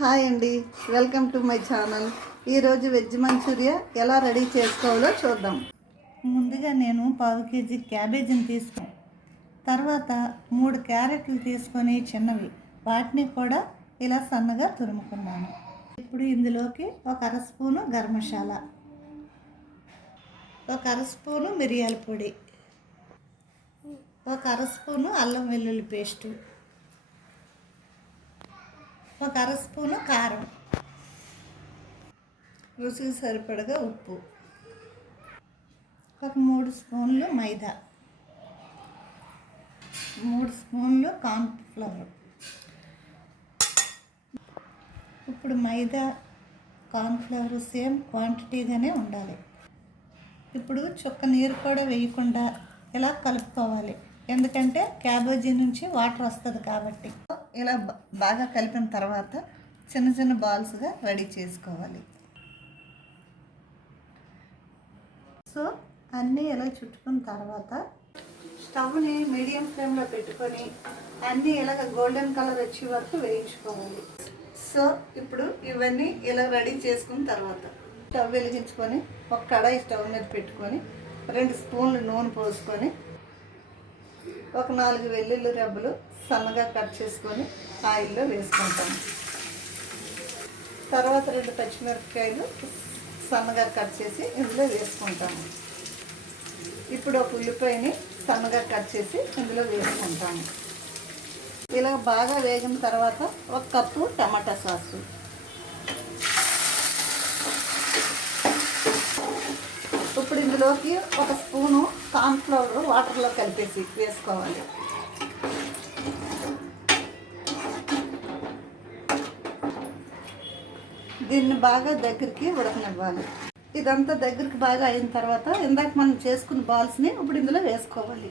Hi అండి, welcome to my channel. ఈరోజు veg Manchuria ఎలా రెడీ చేసుకోవాలో చూద్దాం. ముందుగా నేను 1/2 కేజీ క్యాబేజీని తీసుకుని తర్వాత 3 క్యారెట్లు తీసుకొని చిన్నవి వాటిని కూడా ఇలా సన్నగా తురుముకున్నాను. ఇప్పుడు ఇందులోకి 1/2 స్పూను గరం మసాలా, 1/2 స్పూను మిరియాల పొడి, 1/2 స్పూను అల్లం వెల్లుల్లి పేస్టు, 1/2 స్పూను కారం, రుచికి సరిపడగా ఉప్పు, 3 స్పూన్లు మైదా, 3 స్పూన్లు కార్న్ఫ్లవర్. ఇప్పుడు మైదా కార్న్ఫ్లవర్ సేమ్ క్వాంటిటీగానే ఉండాలి. ఇప్పుడు చుక్క నీరు కూడా వేయకుండా ఇలా కలుపుకోవాలి, ఎందుకంటే క్యాబేజీ నుంచి వాటర్ వస్తుంది కాబట్టి. ఇలా బాగా కలిపిన తర్వాత చిన్న చిన్న బాల్స్గా రెడీ చేసుకోవాలి. సో అన్నీ ఇలా చుట్టుకున్న తర్వాత స్టవ్ని మీడియం ఫ్లేమ్లో పెట్టుకొని అన్నీ ఇలాగ గోల్డెన్ కలర్ వచ్చే వరకు వేయించుకోవాలి. సో ఇప్పుడు ఇవన్నీ ఇలా రెడీ చేసుకున్న తర్వాత స్టవ్ వెలిగించుకొని ఒక కడాయి స్టవ్ మీద పెట్టుకొని 2 స్పూన్లు నూనె పోసుకొని ఒక 4 వెల్లుల్లి రెబ్బలు సన్నగా కట్ చేసుకొని ఆయిల్లో వేసుకుంటాము. తర్వాత 2 పచ్చిమిరపకాయలు సన్నగా కట్ చేసి ఇందులో వేసుకుంటాము. ఇప్పుడు ఒక ఉల్లిపాయని సన్నగా కట్ చేసి ఇందులో వేసుకుంటాము. ఇలా బాగా వేగిన తర్వాత 1 కప్పు టమాటా సాసు, ఇప్పుడు ఇందులోకి 1 స్పూను కార్న్ఫ్లవర్ వాటర్లో కలిపేసి వేసుకోవాలి. దీన్ని బాగా దగ్గరికి ఉడకనివ్వాలి. ఇదంతా దగ్గరికి బాగా అయిన తర్వాత ఇందాక మనం చేసుకున్న బాల్స్ని ఇప్పుడు ఇందులో వేసుకోవాలి.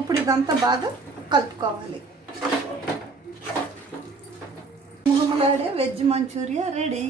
ఇప్పుడు ఇదంతా బాగా కలుపుకోవాలి. ముహమ్మలాడే వెజ్ మంచూరియా రెడీ.